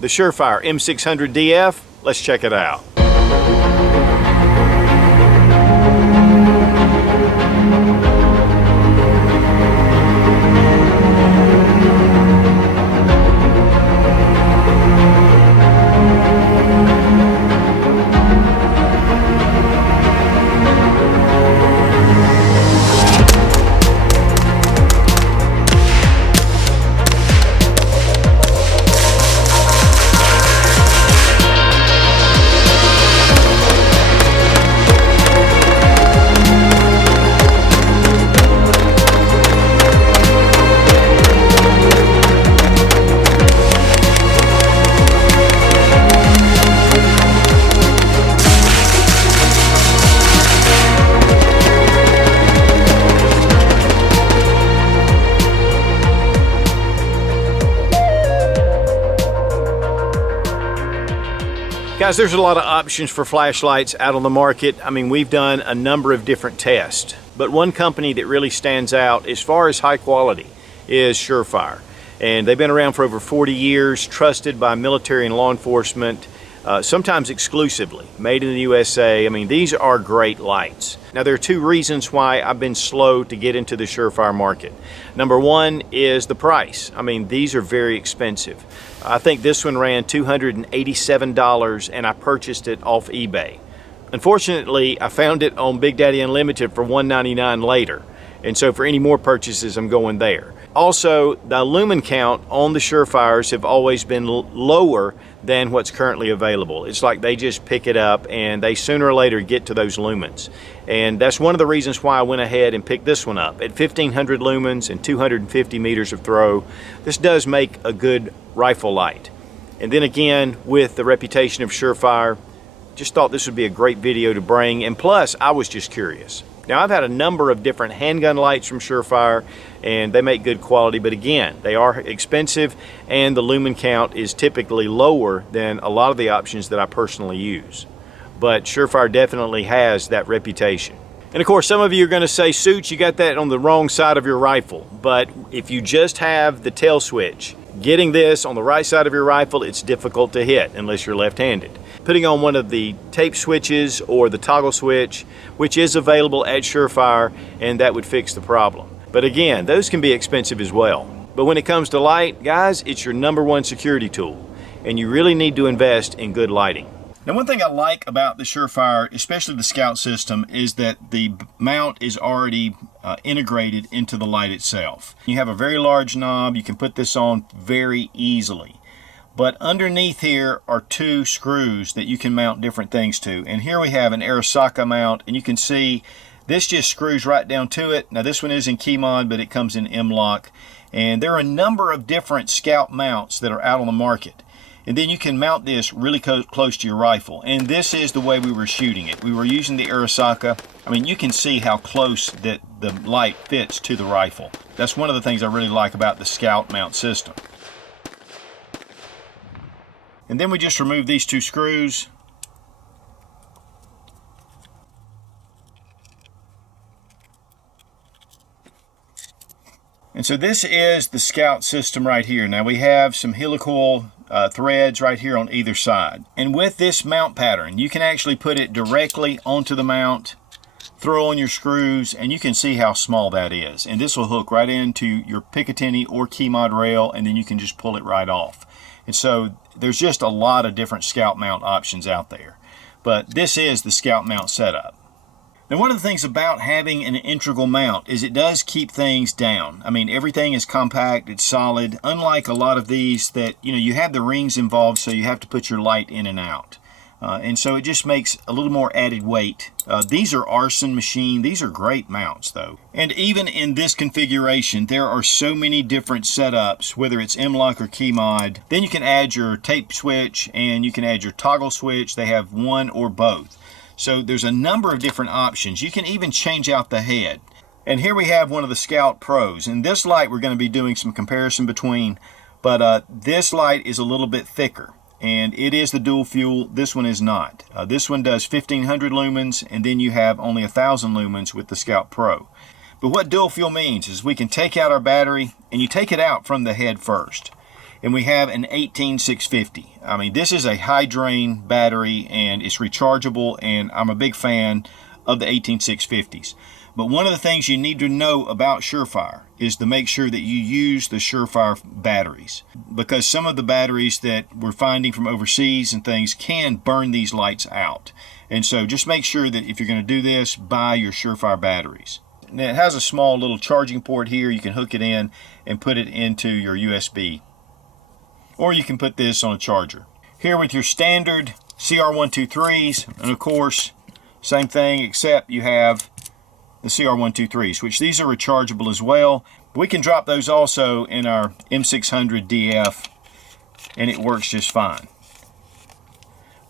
the Surefire M600DF. Let's check it out. Guys, there's a lot of options for flashlights out on the market. I mean, we've done a number of different tests, but one company that really stands out as far as high quality is Surefire. And they've been around for over 40 years, trusted by military and law enforcement, sometimes exclusively, made in the USA. I mean, these are great lights. Now, there are two reasons why I've been slow to get into the Surefire market. Number one is the price. I mean, these are very expensive. I think this one ran $287 and I purchased it off eBay. Unfortunately, I found it on Big Daddy Unlimited for $199 later. And so for any more purchases, I'm going there. Also, the lumen count on the Surefires have always been lower than what's currently available. It's like they just pick it up and they sooner or later get to those lumens. And that's one of the reasons why I went ahead and picked this one up. At 1500 lumens and 250 meters of throw, this does make a good rifle light. And then again, with the reputation of Surefire, just thought this would be a great video to bring. And plus, I was just curious. Now, I've had a number of different handgun lights from Surefire, and they make good quality, but again, they are expensive, and the lumen count is typically lower than a lot of the options that I personally use. But Surefire definitely has that reputation. And of course, some of you are going to say, Suits, you got that on the wrong side of your rifle. But if you just have the tail switch, getting this on the right side of your rifle, it's difficult to hit unless you're left-handed. Putting on one of the tape switches or the toggle switch, which is available at Surefire, and that would fix the problem. But again, those can be expensive as well. But when it comes to light, guys, it's your #1 security tool, and you really need to invest in good lighting. Now, one thing I like about the Surefire, especially the Scout system, is that the mount is already integrated into the light itself. You have a very large knob. You can put this on very easily. But underneath here are two screws that you can mount different things to. And here we have an Arisaka mount, and you can see this just screws right down to it. Now, this one is in key mod, but it comes in M-lock. And there are a number of different Scout mounts that are out on the market. And then you can mount this really close to your rifle. And this is the way we were shooting it. We were using the Arisaka. I mean, you can see how close that the light fits to the rifle. That's one of the things I really like about the Scout mount system. And then we just remove these two screws. And so this is the Scout system right here. Now we have some helical threads right here on either side. And with this mount pattern, you can actually put it directly onto the mount, throw on your screws, and you can see how small that is. And this will hook right into your Picatinny or key mod rail, and then you can just pull it right off. And so there's just a lot of different Scout mount options out there. But this is the Scout mount setup. Now, one of the things about having an integral mount is it does keep things down. I mean, everything is compact, it's solid. Unlike a lot of these that, you have the rings involved, so you have to put your light in and out. And so it just makes a little more added weight. These are arson machine. These are great mounts, though. And even in this configuration, there are so many different setups, whether it's M-lock or key mod. Then you can add your tape switch and you can add your toggle switch. They have one or both. So there's a number of different options. You can even change out the head. And here we have one of the Scout Pros. And this light we're going to be doing some comparison between. But this light is a little bit thicker. And it is the dual fuel. This one is not. This one does 1500 lumens, and then you have only 1000 lumens with the Scout Pro. But what dual fuel means is we can take out our battery, and you take it out from the head first. And we have an 18650. I mean, this is a high drain battery and it's rechargeable, and I'm a big fan of the 18650s. But one of the things you need to know about Surefire is to make sure that you use the Surefire batteries, because some of the batteries that we're finding from overseas and things can burn these lights out. And so just make sure that if you're going to do this, buy your Surefire batteries. And it has a small little charging port here. You can hook it in and put it into your USB. Or you can put this on a charger. Here with your standard CR123s, and of course, same thing except you have the CR123s, which these are rechargeable as well. We can drop those also in our M600DF, and it works just fine.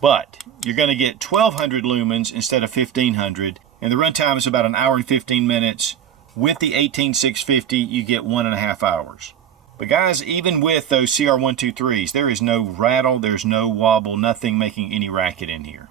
But you're going to get 1200 lumens instead of 1500, and the runtime is about 1 hour and 15 minutes. With the 18650, you get 1.5 hours. But guys, even with those CR123s, there is no rattle, there's no wobble, nothing making any racket in here.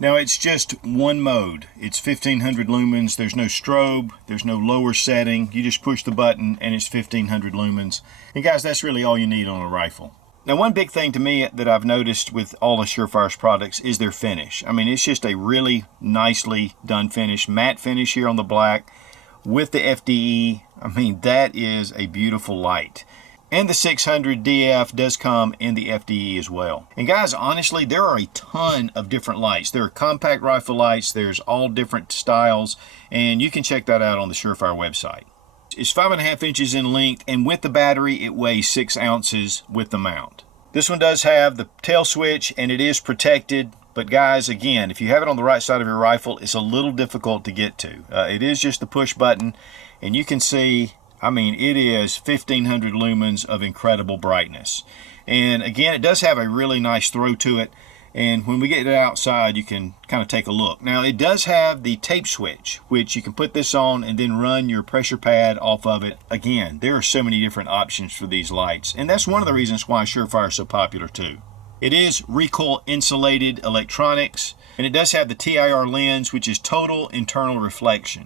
Now it's just one mode. It's 1500 lumens. There's no strobe, there's no lower setting. You just push the button and it's 1500 lumens. And guys, that's really all you need on a rifle. Now, one big thing to me that I've noticed with all of Surefire's products is their finish. I mean, it's just a really nicely done finish. Matte finish here on the black with the FDE. I mean, that is a beautiful light. And the 600DF does come in the FDE as well. And guys, honestly, there are a ton of different lights. There are compact rifle lights. There's all different styles. And you can check that out on the Surefire website. It's 5.5 inches in length, and with the battery, it weighs 6 ounces with the mount. This one does have the tail switch, and it is protected. But guys, again, if you have it on the right side of your rifle, it's a little difficult to get to. It is just the push button, and you can see, I mean, it is 1500 lumens of incredible brightness. And again, it does have a really nice throw to it. And when we get it outside, you can kind of take a look. Now, it does have the tape switch, which you can put this on and then run your pressure pad off of it. Again, there are so many different options for these lights. And that's one of the reasons why Surefire is so popular too. It is recoil insulated electronics, and it does have the TIR lens, which is total internal reflection.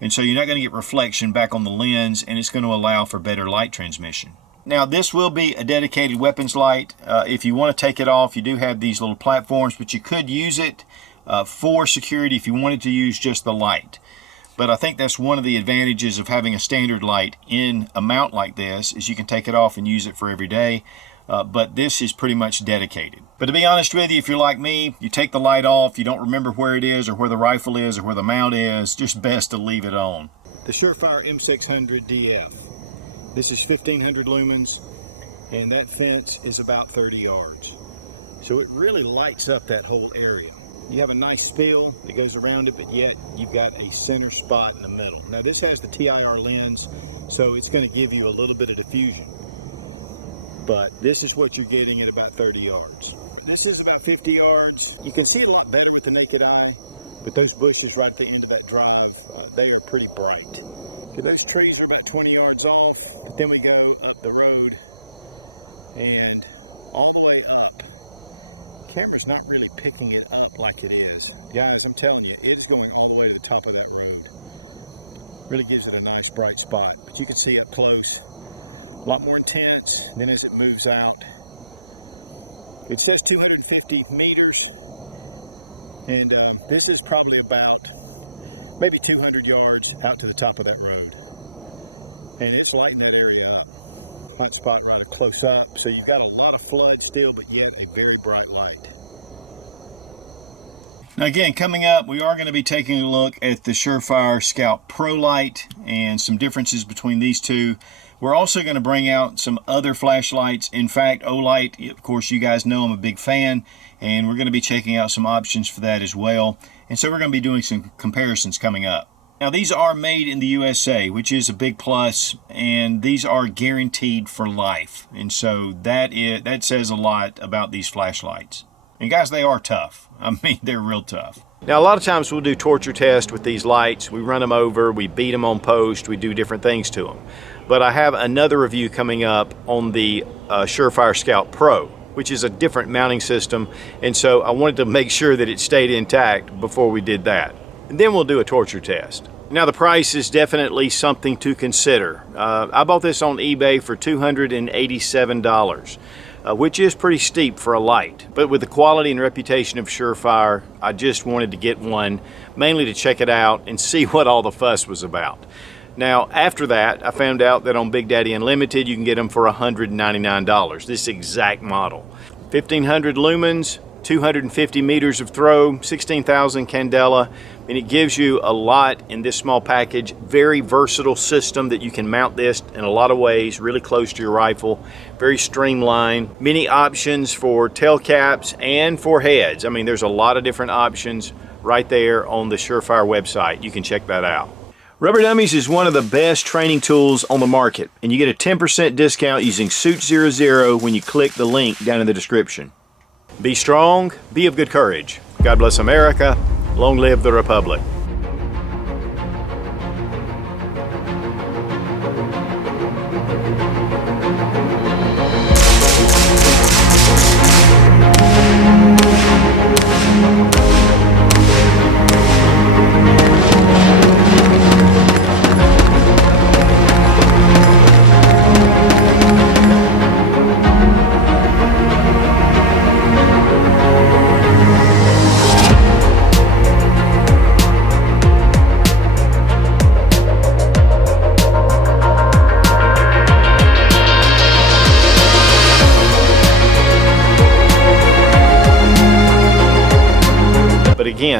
And so you're not going to get reflection back on the lens, and it's going to allow for better light transmission. Now, this will be a dedicated weapons light. If you want to take it off, you do have these little platforms, but you could use it for security if you wanted to use just the light. But I think that's one of the advantages of having a standard light in a mount like this, is you can take it off and use it for every day. But this is pretty much dedicated. But to be honest with you, if you're like me, you take the light off, you don't remember where it is or where the rifle is or where the mount is, just best to leave it on. The Surefire M600DF. This is 1500 lumens, and that fence is about 30 yards. So it really lights up that whole area. You have a nice spill that goes around it, but yet you've got a center spot in the middle. Now, this has the TIR lens, so it's going to give you a little bit of diffusion. But this is what you're getting at about 30 yards. This is about 50 yards. You can see it a lot better with the naked eye, but those bushes right at the end of that drive, they are pretty bright. Okay, those trees are about 20 yards off, but then we go up the road and all the way up. The camera's not really picking it up like it is. Guys, I'm telling you, it is going all the way to the top of that road. Really gives it a nice bright spot, but you can see up close. A lot more intense than as it moves out. It says 250 meters, and this is probably about maybe 200 yards out to the top of that road, and it's lighting that area up. Hot spot right close up, so you've got a lot of flood still, but yet a very bright light. Now again, coming up, we are going to be taking a look at the Surefire Scout Pro Light and some differences between these two. We're also going to bring out some other flashlights. In fact, Olight, of course, you guys know I'm a big fan, and we're going to be checking out some options for that as well. And so we're going to be doing some comparisons coming up. Now, these are made in the USA, which is a big plus, and these are guaranteed for life. And so that says a lot about these flashlights. And guys, they are tough. I mean, they're real tough. Now, a lot of times we'll do torture tests with these lights. We run them over, we beat them on post, we do different things to them. But I have another review coming up on the Surefire Scout Pro, which is a different mounting system. And so I wanted to make sure that it stayed intact before we did that. And then we'll do a torture test. Now, the price is definitely something to consider. I bought this on eBay for $287. which is pretty steep for a light. But with the quality and reputation of Surefire, I just wanted to get one, mainly to check it out and see what all the fuss was about. Now, after that, I found out that on Big Daddy Unlimited, you can get them for $199, this exact model. 1500 lumens, 250 meters of throw, 16,000 candela, and it gives you a lot in this small package. Very versatile system that you can mount this in a lot of ways, really close to your rifle, very streamlined. Many options for tail caps and for heads. I mean, there's a lot of different options right there on the Surefire website. You can check that out. Rubber Dummies is one of the best training tools on the market, and you get a 10% discount using Suit00 when you click the link down in the description. Be strong, be of good courage. God bless America. Long live the Republic.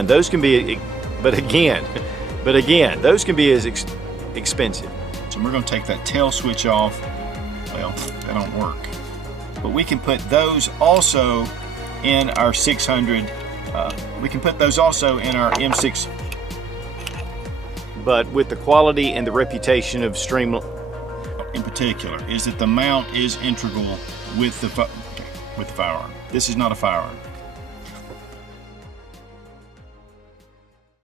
Those can be, those can be as expensive. So we're going to take that tail switch off. Well, that'll work. But we can put those also in our 600. We can put those also in our M6. But with the quality and the reputation of Stream in particular, is that the mount is integral with the firearm. This is not a firearm.